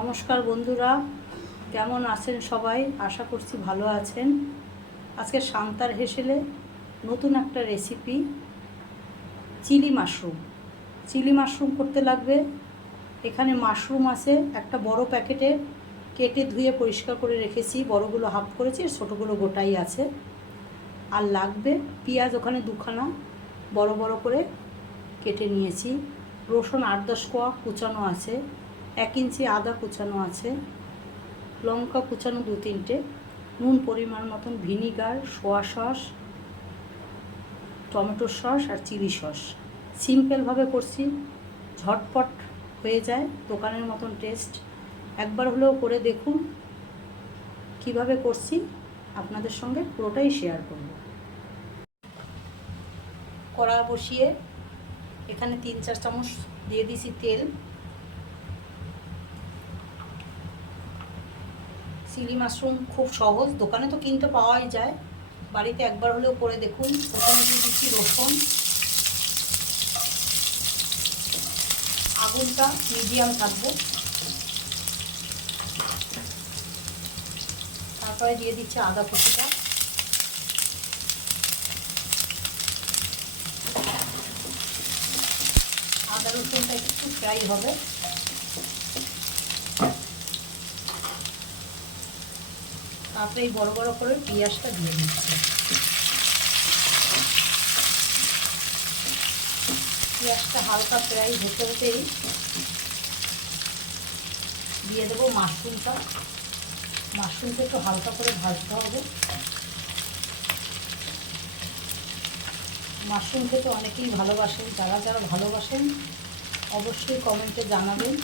নমস্কার বন্ধুরা, কেমন আছেন সবাই? আশা করছি ভালো আছেন। আজকে শান্তার হেসেলে নতুন একটা recipe chilli mushroom. Chilli mushroom করতে লাগবে। এখানে মাশরুম আছে, একটা বড় প্যাকেটে কেটে ধুয়ে পরিষ্কার করে রেখেছি। বড়গুলো হাফ করেছি ছোটোগুলো গোটাই আছে। আর লাগবে পেঁয়াজ ওখানে দুখানা, বড় বড় করে কেটে নিয়েছি। রসুন আট দশ কোয়া কুচানো আছে। এক ইঞ্চি আদা কুচানো আছে, লঙ্কা কুচানো দু তিনটে, নুন পরিমাণ মতন vinegar, soya sauce, tomato sauce আর চিলি সস। সিম্পলভাবে করছি, ঝটপট হয়ে যায়, দোকানের মতন টেস্ট। একবার হলেও করে দেখুন কীভাবে করছি, আপনাদের সঙ্গে পুরোটাই শেয়ার করব। কড়া বসিয়ে এখানে তিন চার চামচ দিয়ে দিছি তেল। চিলি মাশরুম খুব সহজ, দোকানে তো কিনতে পাওয়াই যায়। বাড়িতে একবার হলেও করে দেখুন, প্রথমে দিয়ে দিচ্ছি রসুন। আগুনটা মিডিয়াম থাকবে। তারপরে দিয়ে দিচ্ছি আদা কুচিটা। আদা রসুনটা একটু ফ্রাই হবে। এই বড় বড় করে পেঁয়াজটা দিয়ে দিচ্ছি। পেঁয়াজটা হালকা প্রায় হতে হতেই দিয়ে দেবো মাশরুমটা। মাশরুমটা একটু হালকা করে ভাজতে হবে। মাশরুম খেতে অনেকেই ভালোবাসেন, যারা যারা ভালোবাসেন, অবশ্যই কমেন্টে জানাবেন।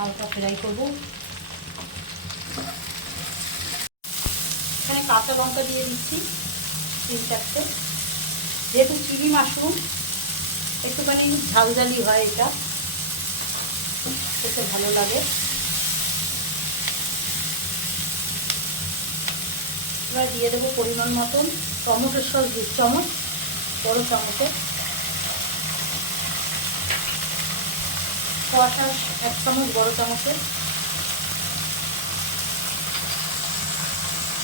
হালকা ফ্রাই করব। এখানে কাঁচা লঙ্কা দিয়ে দিচ্ছি তিন চারটে। যেহেতু চিলি মাশরুম, একটুখানি ঝালঝালি হয় এটা। খেতে ভালো লাগে। এবার দিয়ে দেবো পরিমাণ মতন টমেটোর সস দু চামচ, বড় চামচে কোয়াটা এক চামচ, বড় চামচে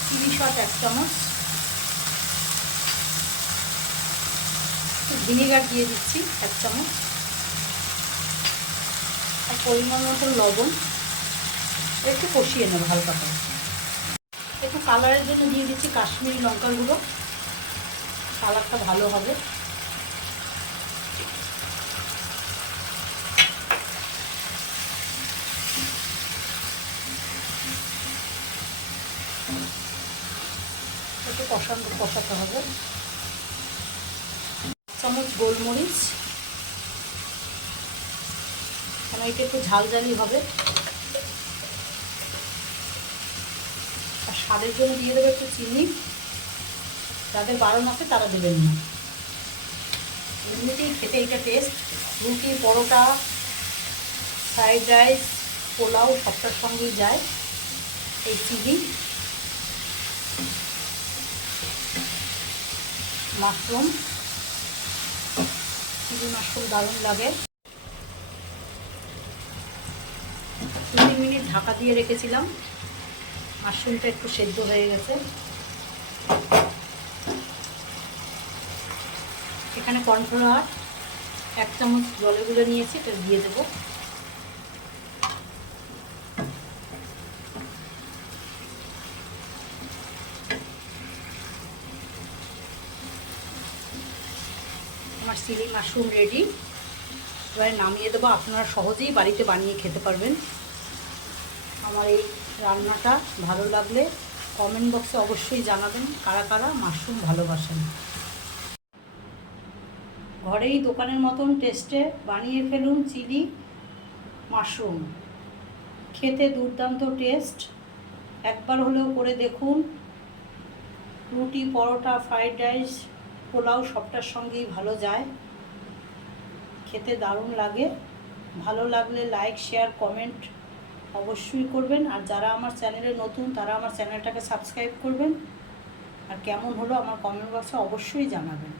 চিলি সস এক চামচ। ভিনেগার দিয়ে দিচ্ছি এক চামচ। আর পরিমাণ মতো লবণ। একটু কষিয়ে নেব হালকা করে। একটু কালারের জন্য দিয়ে দিচ্ছি কাশ্মীরি লঙ্কার গুঁড়ো। কালারটা ভালো হবে। একটু কষানো, কষাতে হবে। চামচ গোলমরিচ। কেন, এটা একটু ঝালঝালি হবে। আর স্বাদের জন্য দিয়ে দেবে একটু চিনি। যাদের বারণ আছে, তারা দেবেন না। এমনিতেই খেতে এটা টেস্ট রুটি, পরোটা ফ্রাইড রাইস পোলাও, সবটার সঙ্গেই যায় এই চিলি মাশরুম। চিলি মাশরুম দারুণ লাগে। তিন মিনিট ঢাকা দিয়ে রেখেছিলাম। মাশরুমটা একটু সেদ্ধ হয়ে গেছে। এখানে কর্নফ্লাওয়ার এক চামচ জলে গুলে নিয়েছি, এটা দিয়ে দেবো। আমার চিলি মাশরুম রেডি এবারে নামিয়ে দেবো, আপনারা সহজেই বাড়িতে বানিয়ে খেতে পারবেন। আমার এই রান্নাটা ভালো লাগলে কমেন্ট বক্সে অবশ্যই জানাবেন কারা কারা মাশরুম ভালোবাসেন। ঘরেই দোকানের মতন টেস্টে বানিয়ে ফেলুন চিলি মাশরুম। খেতে দুর্দান্ত টেস্ট একবার হলেও করে দেখুন। রুটি, পরোটা, ফ্রাইড রাইস পোলাও সবটার সঙ্গেই ভালো যায়। খেতে দারুণ লাগে। ভালো লাগলে লাইক শেয়ার কমেন্ট অবশ্যই করবেন। আর যারা আমার চ্যানেলে নতুন, তারা আমার চ্যানেলটাকে সাবস্ক্রাইব করবেন। আর কেমন হলো আমার কমেন্ট বক্সে অবশ্যই জানাবেন।